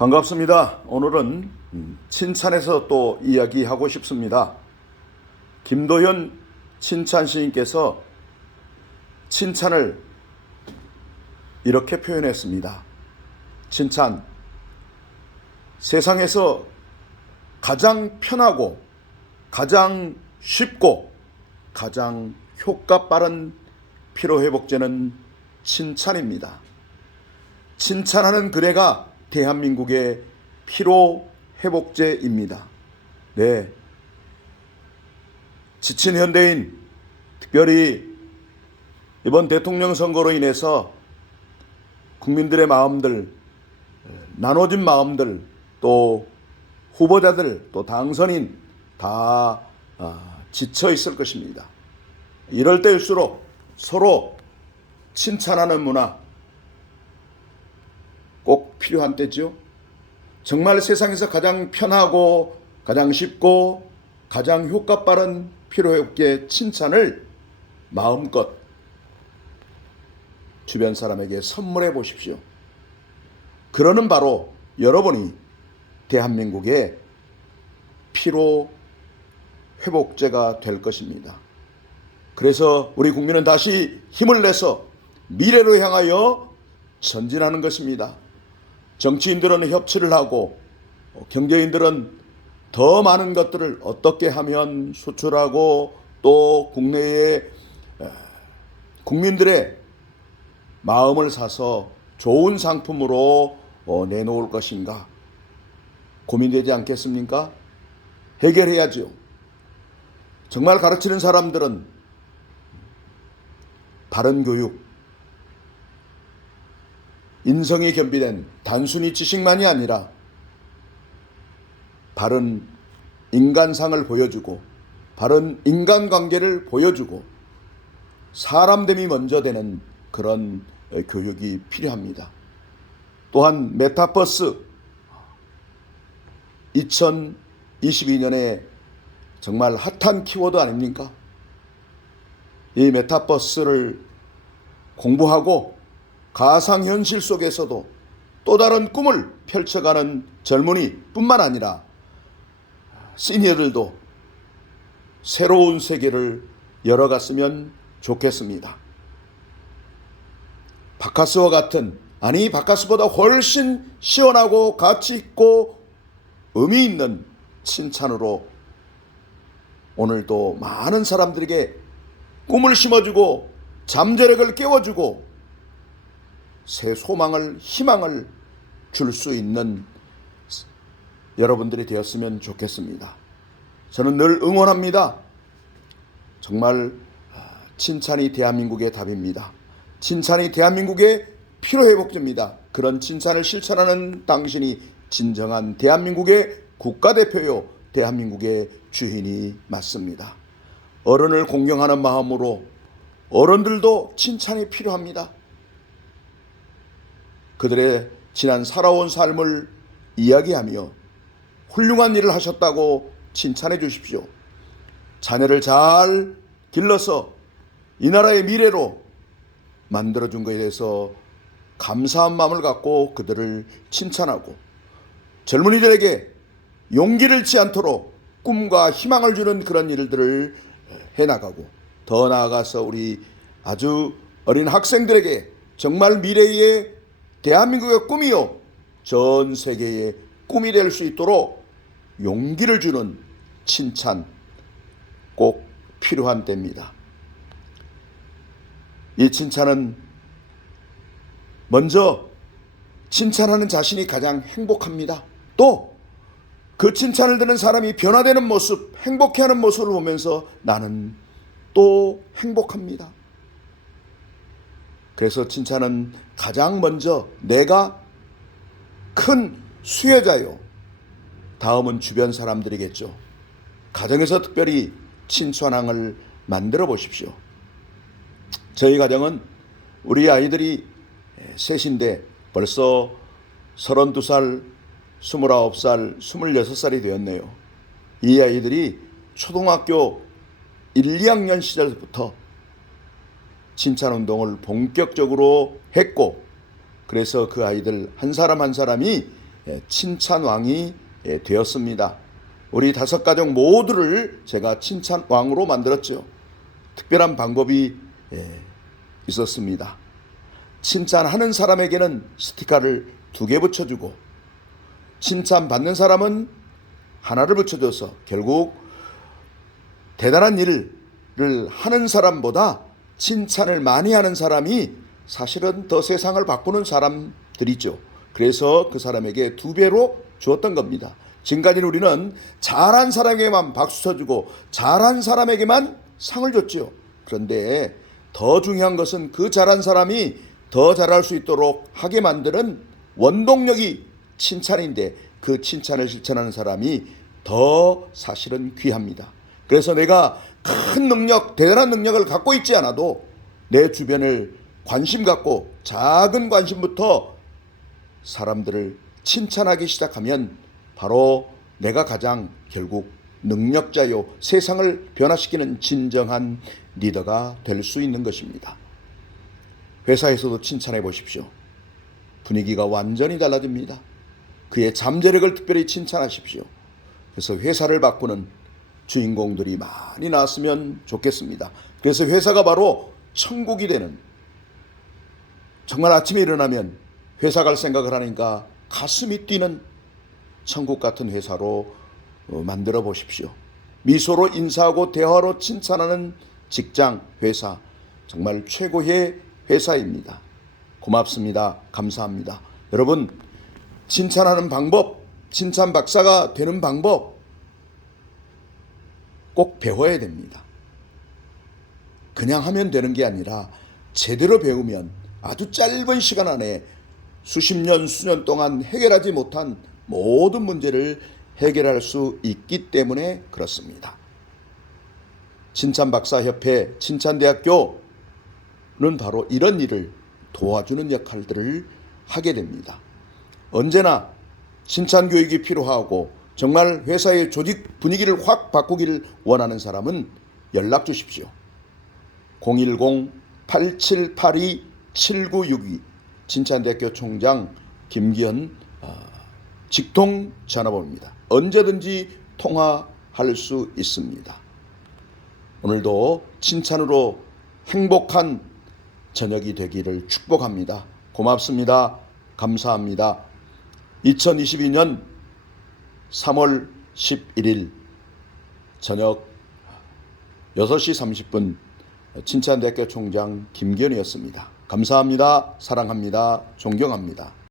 반갑습니다. 오늘은 음, 칭찬에서 또 이야기하고 싶습니다. 김도현 칭찬 시인께서 칭찬을 이렇게 표현했습니다. 칭찬. 세상에서 가장 편하고 가장 쉽고 가장 효과 빠른 피로회복제는 칭찬입니다. 칭찬하는 그대가 대한민국의 피로 회복제입니다. 네. 지친 현대인, 특별히 이번 대통령 선거로 인해서 국민들의 마음들, 나눠진 마음들, 또 후보자들, 또 당선인 다 아, 지쳐 있을 것입니다. 이럴 때일수록 서로 칭찬하는 문화, 꼭 필요한 때죠. 정말 세상에서 가장 편하고 가장 쉽고 가장 효과 빠른 피로회복제 칭찬을 마음껏 주변 사람에게 선물해 보십시오. 그러는 바로 여러분이 대한민국의 피로 회복제가 될 것입니다. 그래서 우리 국민은 다시 힘을 내서 미래로 향하여 전진하는 것입니다. 정치인들은 협치를 하고 경제인들은 더 많은 것들을 어떻게 하면 수출하고 또 국내에 국민들의 마음을 사서 좋은 상품으로 어, 내놓을 것인가 고민되지 않겠습니까? 해결해야죠. 정말 가르치는 사람들은 바른 교육, 인성이 겸비된 단순히 지식만이 아니라 바른 인간상을 보여주고 바른 인간관계를 보여주고 사람됨이 먼저 되는 그런 교육이 필요합니다. 또한 메타버스 2022년에 정말 핫한 키워드 아닙니까? 이 메타버스를 공부하고 가상현실 속에서도 또 다른 꿈을 펼쳐가는 젊은이 뿐만 아니라 시니어들도 새로운 세계를 열어갔으면 좋겠습니다. 바카스와 같은 아니 바카스보다 훨씬 시원하고 가치 있고 의미 있는 칭찬으로 오늘도 많은 사람들에게 꿈을 심어주고 잠재력을 깨워주고 새 소망을 희망을 줄 수 있는 여러분들이 되었으면 좋겠습니다. 저는 늘 응원합니다. 정말 칭찬이 대한민국의 답입니다. 칭찬이 대한민국의 피로회복제입니다. 그런 칭찬을 실천하는 당신이 진정한 대한민국의 국가대표요, 대한민국의 주인이 맞습니다. 어른을 공경하는 마음으로 어른들도 칭찬이 필요합니다. 그들의 지난 살아온 삶을 이야기하며 훌륭한 일을 하셨다고 칭찬해 주십시오. 자녀를 잘 길러서 이 나라의 미래로 만들어준 것에 대해서 감사한 마음을 갖고 그들을 칭찬하고 젊은이들에게 용기를 잃지 않도록 꿈과 희망을 주는 그런 일들을 해나가고 더 나아가서 우리 아주 어린 학생들에게 정말 미래의 대한민국의 꿈이요 전 세계의 꿈이 될 수 있도록 용기를 주는 칭찬 꼭 필요한 때입니다. 이 칭찬은 먼저 칭찬하는 자신이 가장 행복합니다. 또 그 칭찬을 듣는 사람이 변화되는 모습, 행복해하는 모습을 보면서 나는 또 행복합니다. 그래서 칭찬은 가장 먼저 내가 큰 수혜자요. 다음은 주변 사람들이겠죠. 가정에서 특별히 칭찬왕을 만들어 보십시오. 저희 가정은 우리 아이들이 셋인데 벌써 32살, 29살, 26살이 되었네요. 이 아이들이 초등학교 1, 2학년 시절부터 칭찬 운동을 본격적으로 했고 그래서 그 아이들 한 사람 한 사람이 예, 칭찬 왕이 예, 되었습니다. 우리 다섯 가족 모두를 제가 칭찬 왕으로 만들었죠. 특별한 방법이 예, 있었습니다. 칭찬하는 사람에게는 스티커를 두 개 붙여주고 칭찬받는 사람은 하나를 붙여줘서 결국 대단한 일을 하는 사람보다 칭찬을 많이 하는 사람이 사실은 더 세상을 바꾸는 사람들이죠. 그래서 그 사람에게 두 배로 주었던 겁니다. 지금까지는 우리는 잘한 사람에게만 박수 쳐주고 잘한 사람에게만 상을 줬지요. 그런데 더 중요한 것은 그 잘한 사람이 더 잘할 수 있도록 하게 만드는 원동력이 칭찬인데 그 칭찬을 실천하는 사람이 더 사실은 귀합니다. 그래서 내가 큰 능력, 대단한 능력을 갖고 있지 않아도 내 주변을 관심 갖고 작은 관심부터 사람들을 칭찬하기 시작하면 바로 내가 가장 결국 능력자요 세상을 변화시키는 진정한 리더가 될 수 있는 것입니다. 회사에서도 칭찬해 보십시오. 분위기가 완전히 달라집니다. 그의 잠재력을 특별히 칭찬하십시오. 그래서 회사를 바꾸는 주인공들이 많이 나왔으면 좋겠습니다. 그래서 회사가 바로 천국이 되는 정말 아침에 일어나면 회사 갈 생각을 하니까 가슴이 뛰는 천국 같은 회사로 어, 만들어 보십시오. 미소로 인사하고 대화로 칭찬하는 직장, 회사 정말 최고의 회사입니다. 고맙습니다. 감사합니다. 여러분 칭찬하는 방법, 칭찬 박사가 되는 방법 꼭 배워야 됩니다. 그냥 하면 되는 게 아니라 제대로 배우면 아주 짧은 시간 안에 수십 년, 수년 동안 해결하지 못한 모든 문제를 해결할 수 있기 때문에 그렇습니다. 칭찬박사협회, 칭찬대학교는 바로 이런 일을 도와주는 역할들을 하게 됩니다. 언제나 칭찬 교육이 필요하고 정말 회사의 조직 분위기를 확 바꾸기를 원하는 사람은 연락 주십시오. 010-8782-7962 진찬대학교 총장 김기현 어, 직통 전화번호입니다. 언제든지 통화할 수 있습니다. 오늘도 칭찬으로 행복한 저녁이 되기를 축복합니다. 고맙습니다. 감사합니다. 2022년 3월 11일 저녁 6시 30분 진찬대학교 총장 김기현이었습니다. 감사합니다. 사랑합니다. 존경합니다.